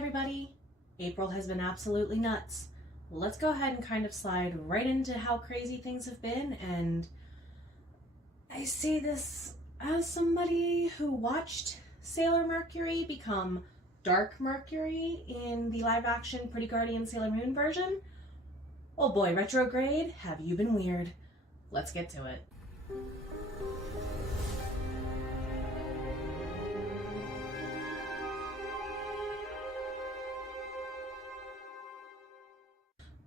everybody. April has been absolutely nuts. Let's go ahead and kind of slide right into how crazy things have been. And I say this as somebody who watched Sailor Mercury become Dark Mercury in the live action Pretty Guardian Sailor Moon version. Oh boy, retrograde, have you been weird? Let's get to it.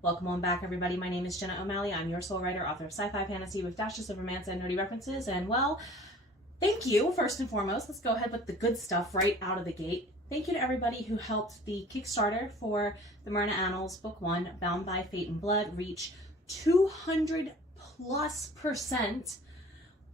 Welcome on back, everybody. My name is Jenna O'Malley. I'm your soul writer, author of sci-fi fantasy with dashes of romance and nerdy references. And well, thank you, first and foremost. Let's go ahead with the good stuff right out of the gate. Thank you to everybody who helped the Kickstarter for the Myrna Annals Book 1, Bound by Fate and Blood, reach 200+%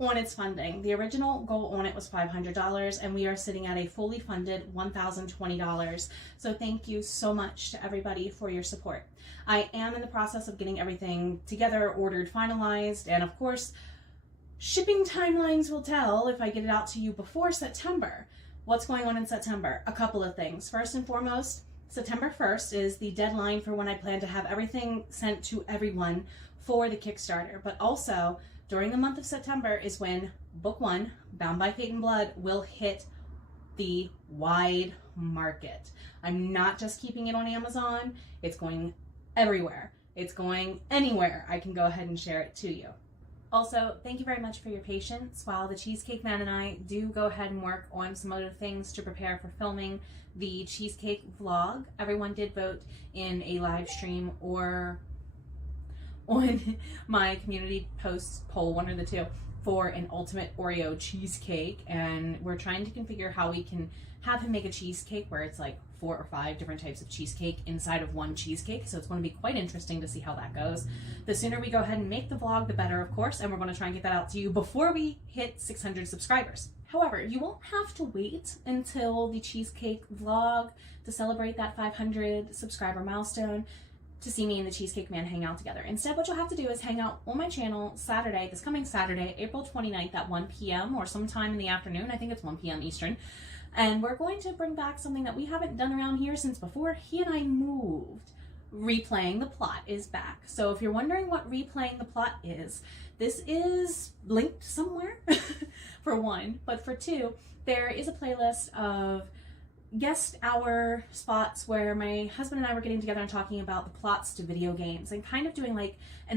on its funding. The original goal on it was $500, and we are sitting at a fully funded $1,020. So thank you so much to everybody for your support. I am in the process of getting everything together, ordered, finalized, and of course, shipping timelines will tell if I get it out to you before September. What's going on in September? A couple of things. First and foremost, September 1st is the deadline for when I plan to have everything sent to everyone for the Kickstarter. But also, during the month of September is when Book 1, Bound by Fate and Blood, will hit the wide market. I'm not just keeping it on Amazon. It's going everywhere. It's going anywhere. I can go ahead and share it to you. Also, thank you very much for your patience while the Cheesecake Man and I do go ahead and work on some other things to prepare for filming the cheesecake vlog. Everyone did vote in a live stream or on my community post poll, one or the two, for an ultimate Oreo cheesecake, and we're trying to configure how we can have him make a cheesecake where it's like 4 or 5 different types of cheesecake inside of one cheesecake. So it's going to be quite interesting to see how that goes. The sooner we go ahead and make the vlog, the better, of course, and we're going to try and get that out to you before we hit 600 subscribers. However, you won't have to wait until the cheesecake vlog to celebrate that 500 subscriber milestone to see me and the Cheesecake Man hang out together. Instead, what you'll have to do is hang out on my channel Saturday, this coming Saturday, April 29th at 1 p.m. or sometime in the afternoon. I think it's 1 p.m. Eastern. And we're going to bring back something that we haven't done around here since before he and I moved. Replaying the Plot is back. So if you're wondering what Replaying the Plot is, this is linked somewhere, for one. But for two, there is a playlist of guest hour spots where my husband and I were getting together and talking about the plots to video games and kind of doing like a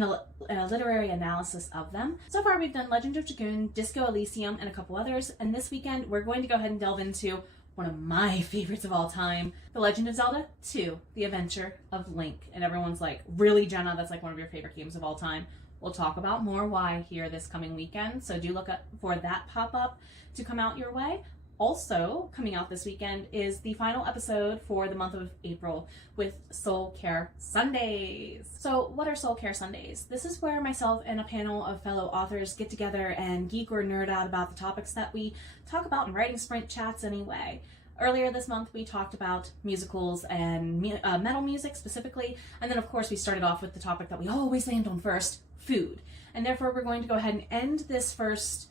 literary analysis of them. So far we've done Legend of Dragoon, Disco Elysium, and a couple others, and this weekend we're going to go ahead and delve into one of my favorites of all time, The Legend of Zelda 2, The Adventure of Link. And everyone's like, really, Jenna? That's like one of your favorite games of all time. We'll talk about more why here this coming weekend, so do look up for that pop-up to come out your way. Also coming out this weekend is the final episode for the month of April with Soul Care Sundays. So what are Soul Care Sundays? This is where myself and a panel of fellow authors get together and geek or nerd out about the topics that we talk about in Writing Sprint chats anyway. Earlier this month we talked about musicals and metal music specifically, and then of course we started off with the topic that we always land on first, food. And therefore we're going to go ahead and end this first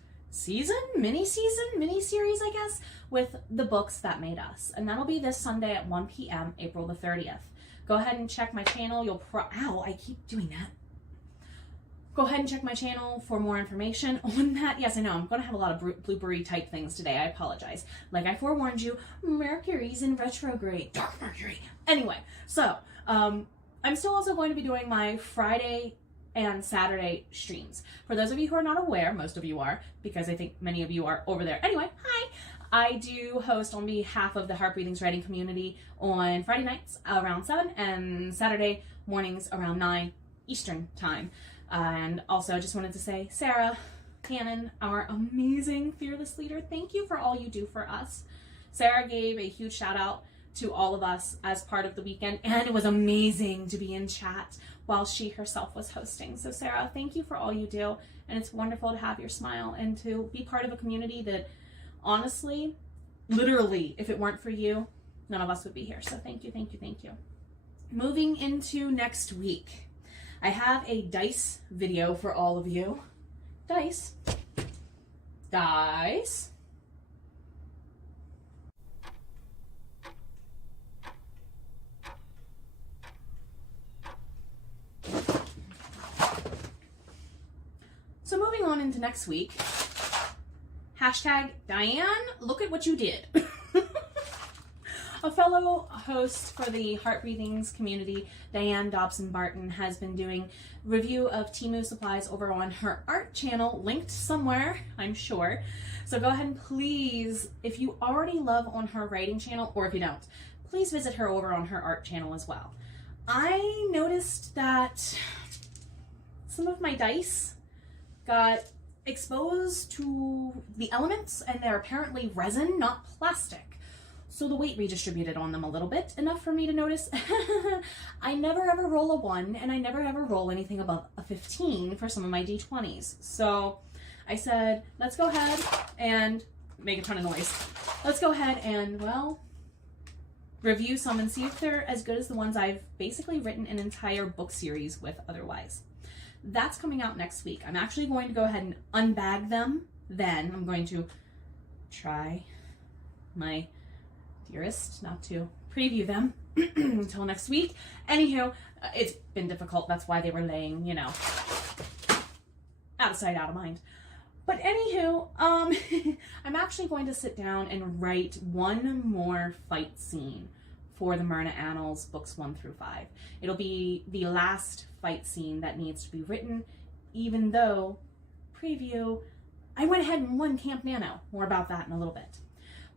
mini-series, I guess, with the books that made us. And that'll be this Sunday at 1 p.m., April the 30th. Go ahead and check my channel. Ow, I keep doing that. Go ahead and check my channel for more information on that. Yes, I know, I'm going to have a lot of bloopery type things today. I apologize. Like I forewarned you, Mercury's in retrograde. Dark Mercury. Anyway, so, I'm still also going to be doing my Friday and Saturday streams. For those of you who are not aware, most of you are, because I think many of you are over there. Anyway, hi! I do host on behalf of the Heart Breathings writing community on Friday nights around 7 and Saturday mornings around 9 Eastern time. And also just wanted to say, Sarah Cannon, our amazing fearless leader, thank you for all you do for us. Sarah gave a huge shout out to all of us as part of the weekend, and it was amazing to be in chat while she herself was hosting. So Sarah, thank you for all you do, and it's wonderful to have your smile and to be part of a community that honestly, literally, if it weren't for you, none of us would be here. So thank you, thank you, thank you. Moving into next week, I have a dice video for all of you. Dice. on into next week, hashtag Diane, look at what you did. A fellow host for the Heart Breathings community, Diane Dobson-Barton, has been doing review of Temu supplies over on her art channel, linked somewhere, I'm sure. So go ahead and please, if you already love on her writing channel, or if you don't, please visit her over on her art channel as well. I noticed that some of my dice got exposed to the elements, and they're apparently resin, not plastic. So the weight redistributed on them a little bit, enough for me to notice. I never ever roll a 1, and I never ever roll anything above a 15 for some of my D20s. So I said, let's go ahead and make a ton of noise. Let's go ahead and, well, review some and see if they're as good as the ones I've basically written an entire book series with otherwise. That's coming out next week. I'm actually going to go ahead and unbag them. Then I'm going to try my dearest not to preview them until next week. Anywho, it's been difficult. That's why they were laying, you know, out of sight, out of mind. But anywho, I'm actually going to sit down and write one more fight scene for the Myrna Annals books 1 through 5. It'll be the last fight scene that needs to be written, even though, preview, I went ahead and won Camp Nano. More about that in a little bit.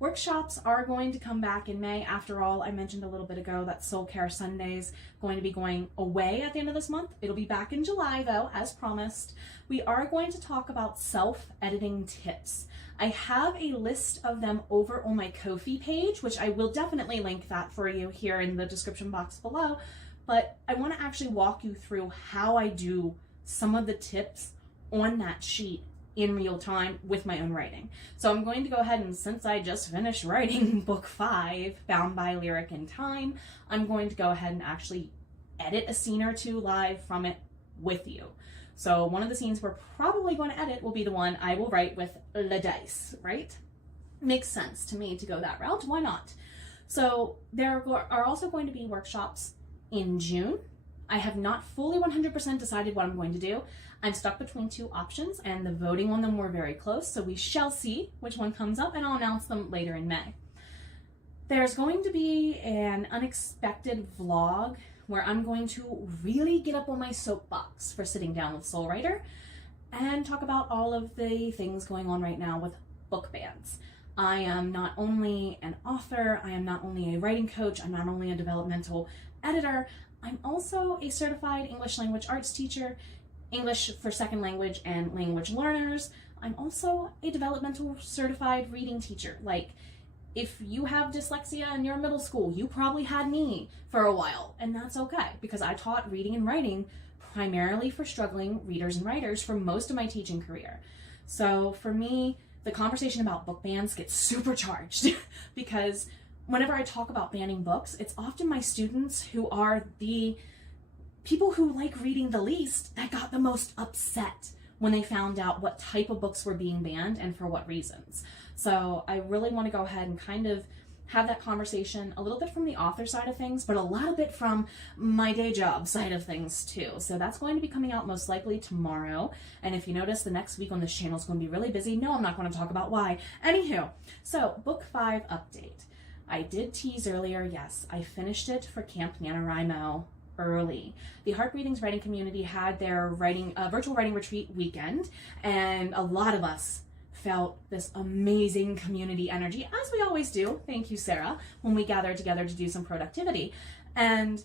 Workshops are going to come back in May. After all, I mentioned a little bit ago that Soul Care Sundays going to be going away at the end of this month. It'll be back in July though, as promised. We are going to talk about self-editing tips. I have a list of them over on my Ko-fi page, which I will definitely link that for you here in the description box below. But I want to actually walk you through how I do some of the tips on that sheet in real time with my own writing. So I'm going to go ahead and, since I just finished writing book 5, Bound by Lyric in Time, I'm going to go ahead and actually edit a scene or two live from it with you. So one of the scenes we're probably going to edit will be the one I will write with le dice, right? Makes sense to me to go that route. Why not? So there are also going to be workshops in June. I have not fully 100% decided what I'm going to do. I'm stuck between 2 options, and the voting on them were very close, so we shall see which one comes up, and I'll announce them later in May. There's going to be an unexpected vlog where I'm going to really get up on my soapbox for sitting down with Soul Writer and talk about all of the things going on right now with book bans. I am not only an author, I am not only a writing coach, I'm not only a developmental editor, I'm also a certified English language arts teacher, English for second language and language learners. I'm also a developmental certified reading teacher. Like, if you have dyslexia in your middle school, you probably had me for a while, and that's okay, because I taught reading and writing primarily for struggling readers and writers for most of my teaching career. So for me, the conversation about book bans gets supercharged because whenever I talk about banning books, it's often my students who are the people who like reading the least that got the most upset when they found out what type of books were being banned and for what reasons. So I really want to go ahead and kind of have that conversation a little bit from the author side of things, but a lot of it from my day job side of things too. So that's going to be coming out most likely tomorrow. And if you notice, the next week on this channel is going to be really busy. No, I'm not going to talk about why. Anywho, so book 5 update. I did tease earlier, yes, I finished it for Camp NaNoWriMo early. The Heart Breathings writing community had their virtual writing retreat weekend, and a lot of us felt this amazing community energy, as we always do, thank you Sarah, when we gather together to do some productivity. And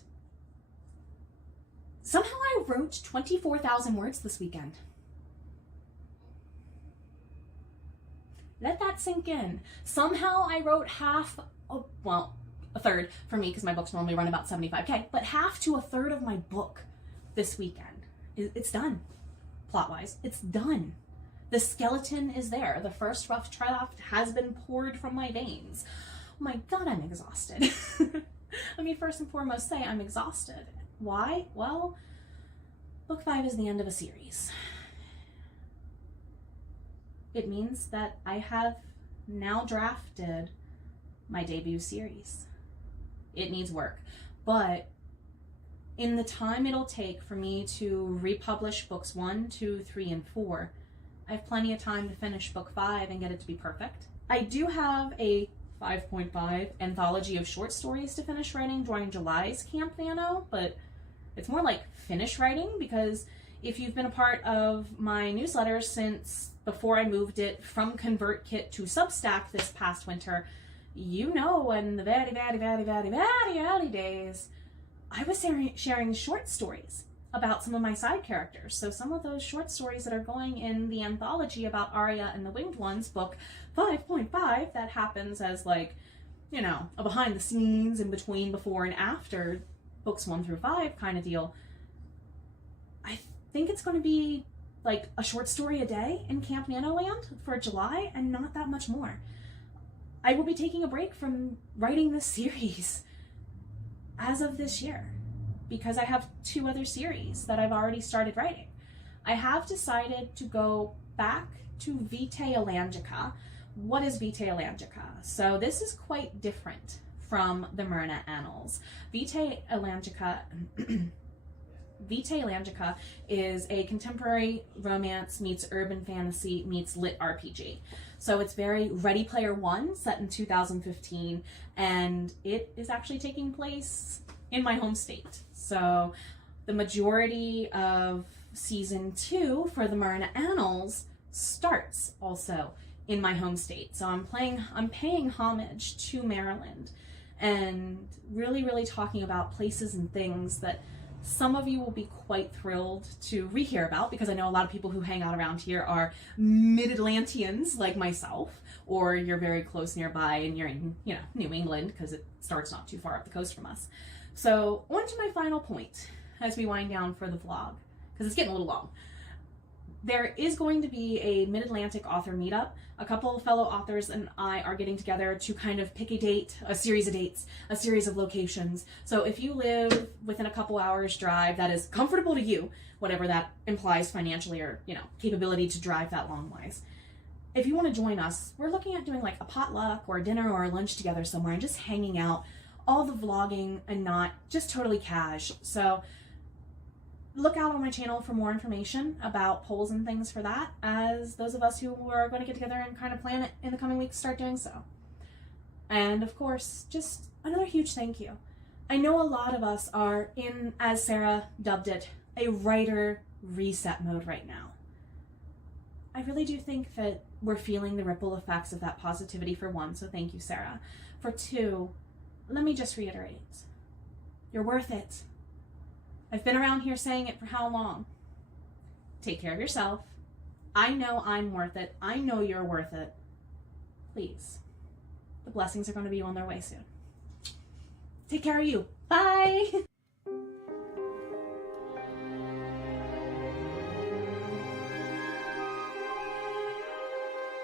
somehow I wrote 24,000 words this weekend. Let that sink in. Somehow I wrote a third for me, because my books normally run about 75K, but half to a third of my book this weekend. It's done. Plot-wise, it's done. The skeleton is there. The first rough draft has been poured from my veins. Oh my God, I'm exhausted. Let me first and foremost say I'm exhausted. Why? Well, book 5 is the end of a series. It means that I have now drafted my debut series. It needs work, but in the time it'll take for me to republish books 1, 2, 3, and 4, I have plenty of time to finish book 5 and get it to be perfect. I do have a 5.5 anthology of short stories to finish writing during July's Camp Nano, but it's more like finish writing, because if you've been a part of my newsletter since before I moved it from ConvertKit to Substack this past winter, you know, in the very early days, I was sharing short stories about some of my side characters. So some of those short stories that are going in the anthology about Arya and the Winged Ones, book 5.5, that happens as like, you know, a behind the scenes in between, before and after books 1 through 5 kind of deal. I think it's going to be like a short story a day in Camp Nanoland for July, and not that much more. I will be taking a break from writing this series as of this year, because I have 2 other series that I've already started writing. I have decided to go back to Vitae Elangica. What is Vitae Elangica? So this is quite different from the Myrna Annals. Vitae Elangica is a contemporary romance meets urban fantasy meets lit RPG. So it's very Ready Player One, set in 2015, and it is actually taking place in my home state. So the majority of season 2 for the Myrna Annals starts also in my home state. So I'm paying homage to Maryland, and really talking about places and things that some of you will be quite thrilled to rehear about, because I know a lot of people who hang out around here are mid-Atlanteans like myself, or you're very close nearby and you're in, you know, New England, because it starts not too far up the coast from us. So on to my final point as we wind down for the vlog, because it's getting a little long. There is going to be a Mid-Atlantic author meetup. A couple of fellow authors and I are getting together to kind of pick a date, a series of dates, a series of locations. So if you live within a couple hours drive that is comfortable to you, whatever that implies financially, or, you know, capability to drive that long wise, if you want to join us, we're looking at doing like a potluck or a dinner or a lunch together somewhere and just hanging out, all the vlogging and not just totally cash. So look out on my channel for more information about polls and things for that, as those of us who are going to get together and kind of plan it in the coming weeks start doing so. And of course, just another huge thank you. I know a lot of us are in, as Sarah dubbed it, a writer reset mode right now. I really do think that we're feeling the ripple effects of that positivity, for one, so thank you, Sarah. For 2, let me just reiterate, you're worth it. I've been around here saying it for how long? Take care of yourself. I know I'm worth it. I know you're worth it. Please. The blessings are going to be on their way soon. Take care of you. Bye.